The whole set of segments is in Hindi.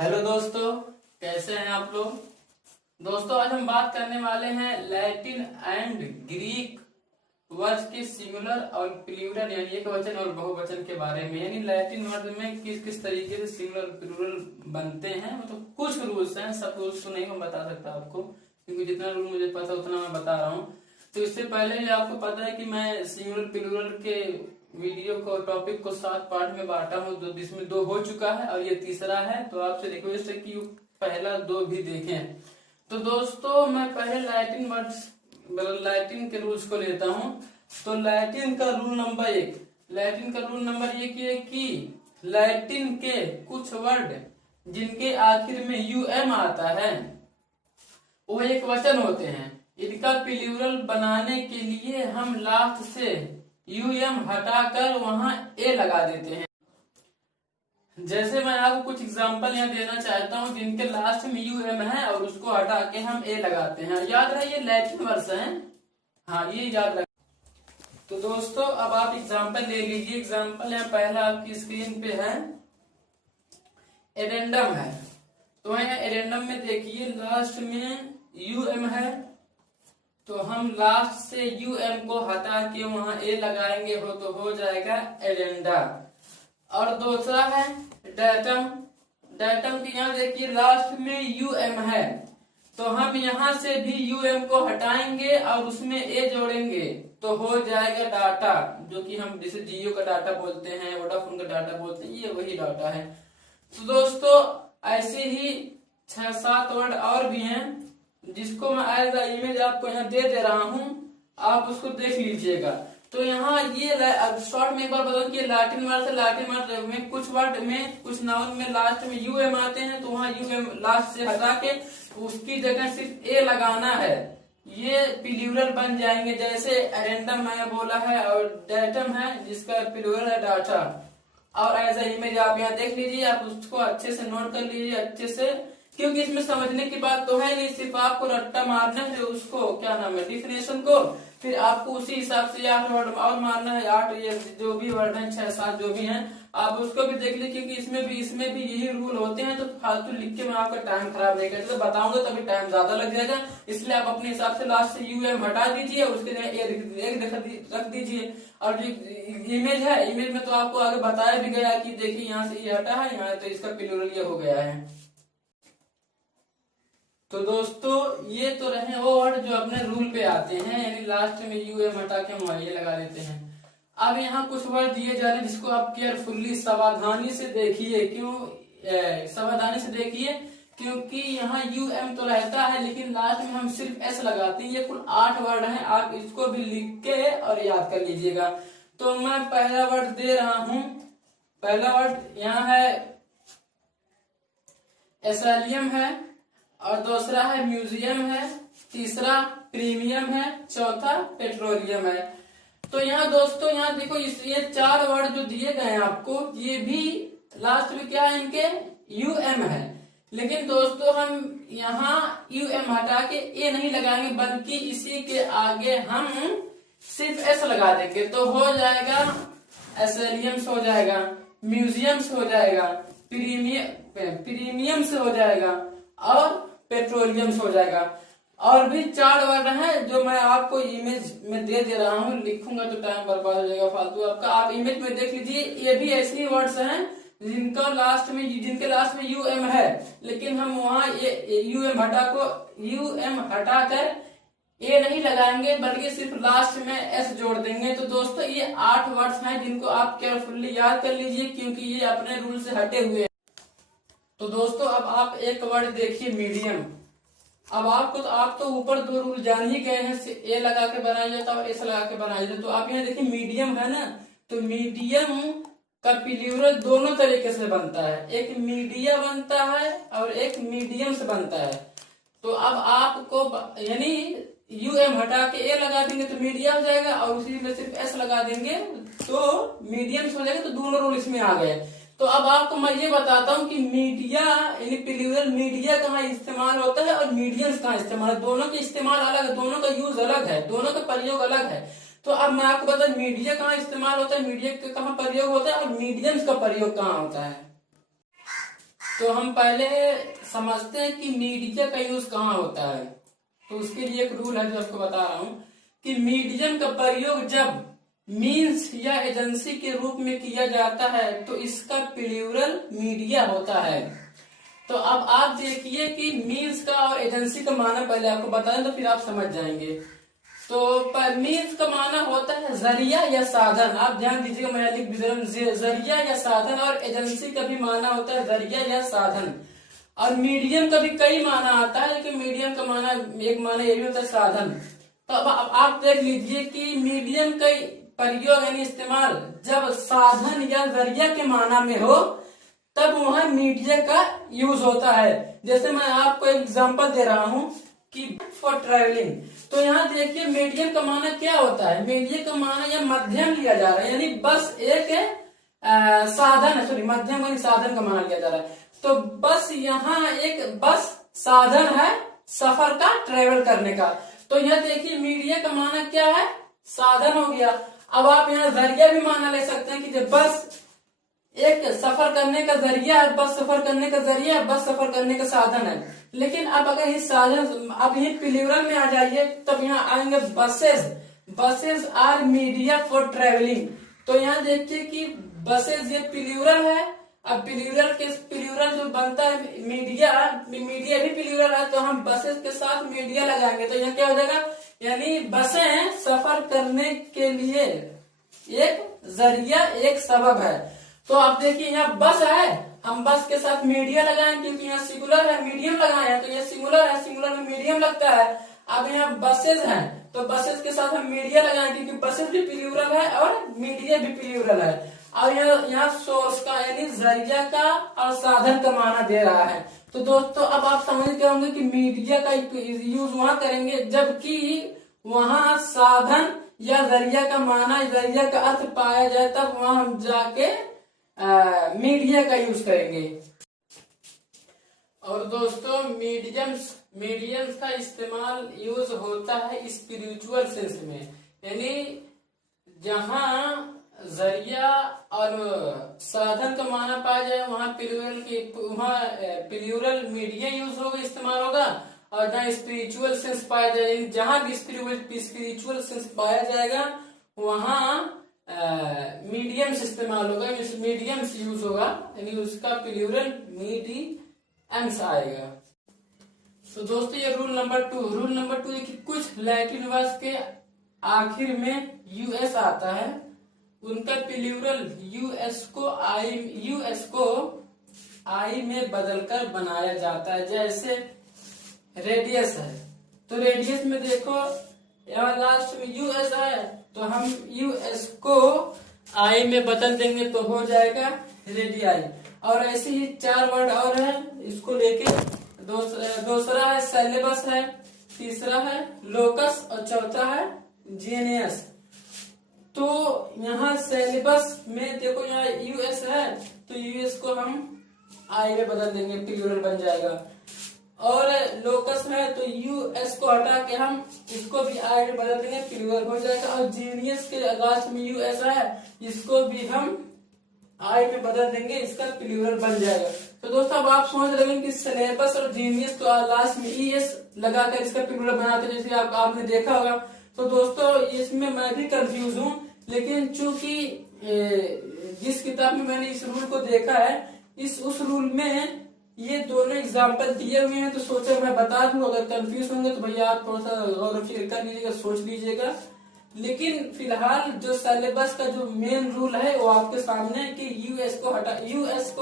हेलो दोस्तों, कैसे हैं आप लोग। दोस्तों आज हम बात करने वाले हैं लैटिन एंड ग्रीक वर्ड्स के सिंगुलर और प्लूरल यानी एक वचन और बहुवचन के बारे में। यानी लैटिन वर्ड में किस किस तरीके से सिंगुलर और प्लूरल बनते हैं। मतलब कुछ रूल्स हैं, सब रूल्स तो नहीं मैं बता सकता आपको, क्योंकि जितना रूल मुझे पता उतना मैं बता रहा हूँ। तो इससे पहले भी आपको पता है कि मैं सिंगुलर प्लूरल के वीडियो को टॉपिक को 7 पार्ट में बांटा हूँ, जिसमें 2 हो चुका है और ये तीसरा है। तो आपसे रिक्वेस्ट है कि पहला 2 भी देखें। तो दोस्तों मैं पहले लैटिन के रूल्स को लेता हूँ। तो लैटिन का रूल नंबर 1 ये कि लैटिन के कुछ वर्ड जिनके आखिर में यूएम आता है वो एक वचन होते हैं। इनका प्लूरल बनाने के लिए हम लास्ट से यूएम हटाकर वहां ए लगा देते हैं। जैसे मैं आपको कुछ एग्जांपल यहाँ देना चाहता हूँ जिनके लास्ट में यूएम है और उसको हटा के हम ए लगाते हैं। याद रहे ये लैटिन वर्ड्स हैं, हाँ ये याद रखें। तो दोस्तों अब आप एग्जांपल ले लीजिए। एग्जांपल यहाँ पहला आपकी स्क्रीन पे है, एडेंडम है। तो यहाँ एडेंडम में देखिए लास्ट में यूएम है, तो हम लास्ट से यूएम को हटा के वहां ए लगाएंगे तो हो जाएगा एडेंडा। और दूसरा है डेटम। डेटम के यहाँ देखिए लास्ट में यूएम है, तो हम यहाँ से भी यूएम को हटाएंगे और उसमें ए जोड़ेंगे तो हो जाएगा डाटा, जो कि हम जिसे जियो का डाटा बोलते हैं, वोडाफोन का डाटा बोलते हैं, ये वही डाटा है। तो दोस्तों ऐसे ही 6-7 वर्ड और भी हैं जिसको मैं एज अ इमेज आपको यहाँ दे रहा हूँ, आप उसको देख लीजिएगा। तो यहाँ ये शॉर्ट में एक बार बताऊं कि लैटिन वर्ड से लैटिन वर्ड में कुछ वर्ड में कुछ नाउन में लास्ट में यूएम आते हैं, तो वहाँ यूएम लास्ट से हटा के उसकी जगह सिर्फ ए लगाना है, ये प्लूरल बन जाएंगे। जैसे एडेंडम मैंने बोला है और डेटम है जिसका प्लूरल है डाटा। और एज अ इमेज आप यहाँ देख लीजिए, आप उसको अच्छे से नोट कर लीजिए अच्छे से, क्योंकि इसमें समझने की बात तो है नहीं, सिर्फ आपको रट्टा मारना है उसको क्या नाम है डिफिनेशन को, फिर आपको उसी हिसाब से 8 वर्ड और मारना है। 8 ये जो भी वर्ड है 6-7 जो भी हैं आप उसको भी देख लीजिए, क्योंकि इसमें भी यही रूल होते हैं। तो फालतू लिख के मैं आपका टाइम खराब नहीं करता, तो बताऊंगा तभी टाइम ज्यादा लग जाएगा। इसलिए आप अपने हिसाब से लास्ट से यूएम हटा दीजिए और उसके जगह एक रख दीजिए। और जो इमेज है, इमेज में तो आपको आगे बताया भी गया कि देखिए यहाँ से ये हटा है, यहाँ तो इसका प्लूरल ये हो गया है। तो दोस्तों ये तो रहे वो वर्ड जो अपने रूल पे आते हैं, यानी लास्ट में यूएम हटा के हम ये लगा देते हैं। अब यहाँ कुछ वर्ड दिए जा रहे हैं जिसको आप केयरफुल्ली सावधानी से देखिए। क्यों सावधानी से देखिए? क्योंकि यहाँ यूएम तो रहता है लेकिन लास्ट में हम सिर्फ एस लगाते हैं। ये कुल 8 वर्ड हैं, आप इसको भी लिख के और याद कर लीजिएगा। तो मैं पहला वर्ड दे रहा हूं। पहला वर्ड यहाँ है एसालियम है, और दूसरा है म्यूजियम है, तीसरा प्रीमियम है, चौथा पेट्रोलियम है। तो यहाँ दोस्तों यहाँ देखो ये 4 वर्ड जो दिए गए हैं आपको, ये भी लास्ट में क्या है इनके यूएम है। लेकिन दोस्तों हम यहाँ यूएम हटा के ए नहीं लगाएंगे, बल्कि इसी के आगे हम सिर्फ एस लगा देंगे तो हो जाएगा एसेलियम्स हो जाएगा, म्यूजियम्स हो जाएगा, प्रीमियम्स हो जाएगा और पेट्रोलियम्स हो जाएगा। और भी 4 वर्ड हैं जो मैं आपको इमेज में दे रहा हूँ, लिखूंगा तो टाइम बर्बाद हो जाएगा फालतू आपका। आप इमेज में देख लीजिए, ये भी ऐसे ही वर्ड्स हैं जिनके लास्ट में यूएम है, लेकिन हम वहाँ यूएम हटाकर ए नहीं लगाएंगे बल्कि सिर्फ लास्ट में एस जोड़ देंगे। तो दोस्तों ये 8 वर्ड्स हैं जिनको आप केयरफुल्ली याद कर लीजिए, क्योंकि ये अपने रूल से हटे हुए हैं। तो दोस्तों अब आप एक वर्ड देखिए मीडियम। अब आप तो ऊपर 2 रूल जान ही गए हैं, ए लगा के बनाया जाता है और एस लगा के बनाया जाता है। तो आप यहाँ देखिए मीडियम है ना, तो मीडियम का प्लूरल दोनों तरीके से बनता है, एक मीडिया बनता है और एक मीडियम से बनता है। तो अब आपको यानी यूएम हटा के ए लगा देंगे तो मीडिया हो जाएगा, और उसी में सिर्फ एस लगा देंगे तो मीडियम हो जाएगा। तो दोनों रूल इसमें आ गए। तो अब आपको मैं ये बताता हूँ कि मीडिया यानी प्लूरल मीडिया कहाँ इस्तेमाल होता है और मीडियम्स कहाँ इस्तेमाल है। दोनों के इस्तेमाल अलग है, दोनों का यूज अलग है, दोनों का प्रयोग अलग है। तो अब मैं आपको बता मीडिया कहाँ इस्तेमाल होता है, मीडिया का कहाँ प्रयोग होता है और मीडियम्स का प्रयोग कहाँ होता है। तो हम पहले समझते हैं कि मीडिया का यूज कहाँ होता है। तो उसके लिए एक रूल है जो आपको बता रहा हूँ कि मीडियम का प्रयोग जब मीन्स या एजेंसी के रूप में किया जाता है तो इसका प्लूरल मीडिया होता है। तो अब आप देखिए कि मीन्स का और एजेंसी का माना पहले आपको बताएं तो फिर आप समझ जाएंगे। तो मीन्स का माना होता है जरिया या साधन। आप ध्यान दीजिएगा, मैं लिख भी दे रहा हूं, जरिया या साधन। और एजेंसी का भी माना होता है जरिया या साधन। और मीडियम का भी कई माना आता है, लेकिन मीडियम का माना एक माना ये भी होता है साधन। तो अब आप देख लीजिए कि मीडियम का प्रयोग यानी इस्तेमाल जब साधन या जरिया के माना में हो तब वहां मीडिया का यूज होता है। जैसे मैं आपको एग्जांपल दे रहा हूं कि फॉर ट्रेवलिंग। तो यहाँ देखिए मीडियम का माना क्या होता है। मीडियम का माना या मध्यम लिया जा रहा है, यानी बस एक साधन है, सॉरी मध्यम यानी साधन का माना लिया जा रहा है। तो बस यहाँ एक बस साधन है सफर का, ट्रेवल करने का। तो यहाँ देखिए मीडिया का माना क्या है, साधन हो गया। अब आप यहाँ जरिया भी माना ले सकते हैं कि जब बस एक सफर करने का जरिया है, बस सफर करने का जरिया है, बस सफर करने का साधन है। लेकिन अब अगर इस साधन, अब ये प्लूरल में आ जाइए तब यहाँ आएंगे buses. Buses are media for travelling. तो यहाँ देखिए कि बसेस ये प्लूरल है। अब प्लूरल जो बनता है मीडिया, मीडिया भी प्लूरल है, तो हम बसेस के साथ मीडिया लगाएंगे तो यहाँ क्या हो जाएगा, यानी बसें सफर करने के लिए एक जरिया, एक सबब है। तो आप देखिए यहाँ बस है, हम बस के साथ मीडिया लगाएं क्योंकि यहाँ सिंगुलर है, मीडियम लगाए हैं तो ये सिंगुलर है, सिंगुलर में मीडियम लगता है। अब यहाँ बसेस हैं तो बसेस के साथ हम मीडिया लगाएं क्योंकि बसेस भी प्लूरल है और मीडिया भी प्लूरल है। और यहाँ सोर्स का यानी जरिया का और साधन का माना दे रहा है। तो दोस्तों अब आप समझ गए होंगे कि मीडिया का यूज वहां करेंगे जबकि वहां साधन या जरिया का माना, जरिया का अर्थ पाया जाए, तब वहां हम जाके मीडिया का यूज करेंगे। और दोस्तों मीडियम्स का इस्तेमाल यूज होता है स्पिरिचुअल सेंस में, यानी जहां जरिया और साधन का माना पाया जाए वहां प्लूरल मीडिया यूज होगा, इस्तेमाल होगा। और जहाँ स्पिरिचुअल सेंस पाया जाए, जहां भी स्पिरिचुअल सेंस पाया जाएगा वहां मीडियम्स इस्तेमाल होगा, मीडियम्स यूज होगा, यानी उसका प्लूरल मीडियम्स आएगा। तो दोस्तों ये रूल नंबर 2। रूल नंबर 2 कि कुछ लैटिन वर्ड्स के आखिर में यूएस आता है, उनका प्लूरल यूएस को आई में बदलकर बनाया जाता है। जैसे रेडियस है तो रेडियस में देखो यहाँ लास्ट में यूएस है तो हम यूएस को आई में बदल देंगे तो हो जाएगा रेडियाई। और ऐसे ही 4 वर्ड और है, इसको लेके दूसरा है सिलेबस है, तीसरा है लोकस और चौथा है जीनियस। तो यहाँ सिलेबस में देखो यहाँ यूएस है तो यूएस को हम आई में बदल देंगे, प्लूरल बन जाएगा। और लोकस है तो यूएस को हटा के हम इसको भी आई में बदल देंगे, प्लूरल हो जाएगा। और जीनियस के लास्ट में यूएस है, इसको भी हम आई में बदल देंगे, इसका प्लूरल बन जाएगा। तो दोस्तों अब आप समझ रहे हैं कि सिलेबस और जीनियस तो लास्ट में ईएस लगाकर इसका प्लूरल बनाते हैं, जैसे आपने देखा होगा। तो दोस्तों इसमें मैं भी कंफ्यूज हूँ, लेकिन चूंकि जिस किताब में मैंने इस रूल को देखा है, उस रूल में ये दोनों एग्जाम्पल दिए हुए हैं, तो सोचा मैं बता दूं। अगर कंफ्यूज होंगे तो भैया आप थोड़ा सा गौर फिक्र कर लीजिएगा, सोच लीजिएगा। लेकिन फिलहाल जो सिलेबस का जो मेन रूल है वो आपके सामने है कि यूएस को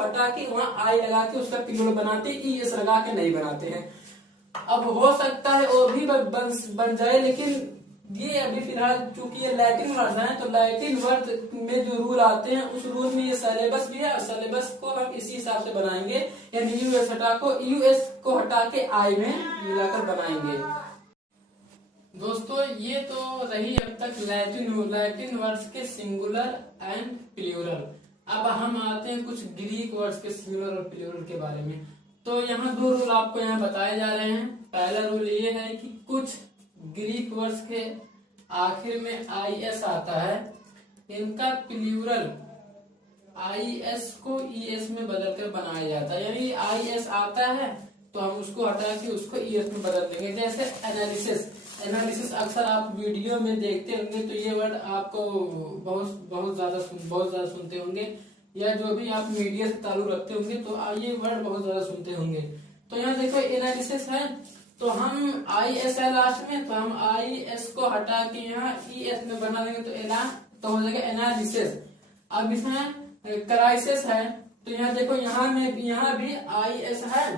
हटा के वहाँ आई लगा के उसका प्लूरल बनाते, ईएस लगा के नहीं बनाते हैं। अब हो सकता है वो भी बन जाए, लेकिन ये अभी फिलहाल चूंकि ये लैटिन वर्ड है तो लैटिन वर्ड में जो रूल आते हैं उस रूल में ये सिलेबस भी है, और सिलेबस को हम इसी हिसाब से बनाएंगे, यानी यूएस को हटा के आई में मिलाकर बनाएंगे। दोस्तों ये तो रही अब तक लैटिन वर्ड्स के सिंगुलर एंड प्लूरल। अब हम आते हैं कुछ ग्रीक वर्ड्स के सिंगुलर और प्लूरल के बारे में। तो यहाँ 2 रूल आपको यहाँ बताए जा रहे हैं। पहला रूल ये है कि कुछ ग्रीक वर्ड्स के आखिर में आईएस आता है, इनका प्लूरल IS को ES में बदल कर बनाया जाता है। यानी IS आता है तो हम उसको हटा के उसको ES में बदल देंगे। जैसे एनालिसिस अक्सर आप वीडियो में देखते होंगे तो ये वर्ड आपको बहुत ज्यादा सुनते होंगे, या जो भी आप मीडिया से ताल्लुक रखते होंगे तो ये वर्ड बहुत ज्यादा सुनते होंगे। तो यहाँ देखो एनालिसिस है तो हम IS है लास्ट में, तो हम IS को हटा के यहाँ ES में बना देंगे तो हो जाएगा एनालिसिस। अब इसमें क्राइसिस है तो यहाँ देखो यहाँ भी IS है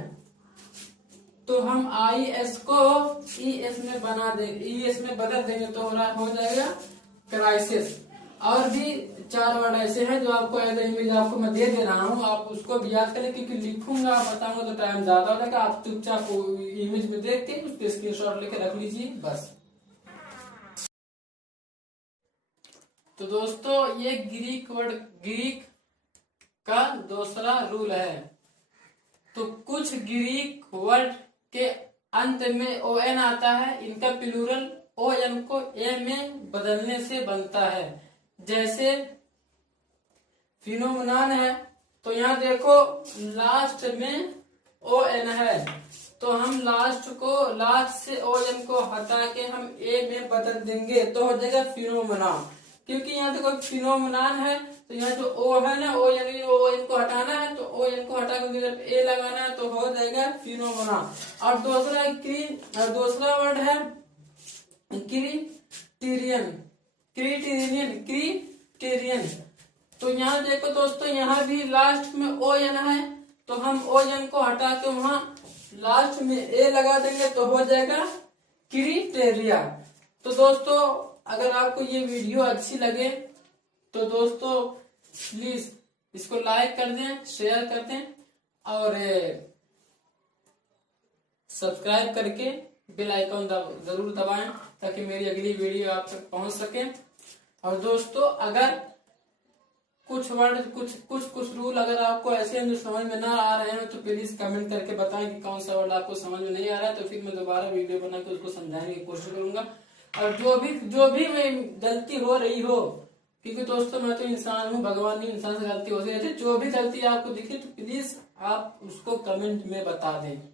तो हम IS को ES में ES में बदल देंगे तो हो जाएगा क्राइसिस। और भी 4 वर्ड ऐसे हैं जो आपको एज इमेज आपको मैं दे रहा हूँ, आप उसको भी याद करें, क्योंकि लिखूंगा बताऊंगा तो टाइम ज्यादा हो जाएगा। आप चुपचाप इमेज में देख के उसके स्क्रीनशॉट लेके रख लीजिए बस। तो दोस्तों ये ग्रीक का दूसरा रूल है। तो कुछ ग्रीक वर्ड के अंत में ON आता है, इनका प्लूरल ON को A में बदलने से बनता है। जैसे फिनोमेनन है तो यहाँ देखो लास्ट में ON है तो हम लास्ट से ON को हटा के हम A में बदल देंगे तो हो जाएगा फिनोमेना। क्योंकि यहाँ देखो फिनोमेनन है तो यहाँ जो O है ना ON को हटाना है तो ON को हटा के A लगाना है तो हो जाएगा फिनोमेना। और दूसरा वर्ड है क्रिटेरियन। तो यहाँ देखो दोस्तों यहाँ भी लास्ट में ON है तो हम ON को हटा के वहां लास्ट में A लगा देंगे तो हो जाएगा क्रिटेरिया। तो दोस्तों अगर आपको ये वीडियो अच्छी लगे तो दोस्तों प्लीज इसको लाइक कर दें, शेयर कर दें और सब्सक्राइब करके बेल आइकन जरूर दबाएं ताकि मेरी अगली वीडियो आप तक पहुंच सके। और दोस्तों अगर कुछ रूल अगर आपको ऐसे हैं जो समझ में ना आ रहे हैं तो प्लीज कमेंट करके बताएं कि कौन सा वर्ड आपको समझ में नहीं आ रहा है, तो फिर मैं दोबारा वीडियो बना के उसको समझाने की कोशिश करूंगा। और जो भी मैं गलती हो रही हो, क्योंकि दोस्तों मैं तो इंसान हूँ, भगवान नहीं, इंसान से गलती होती रहती है, जो भी गलती आपको दिखे तो प्लीज आप उसको कमेंट में बता दें।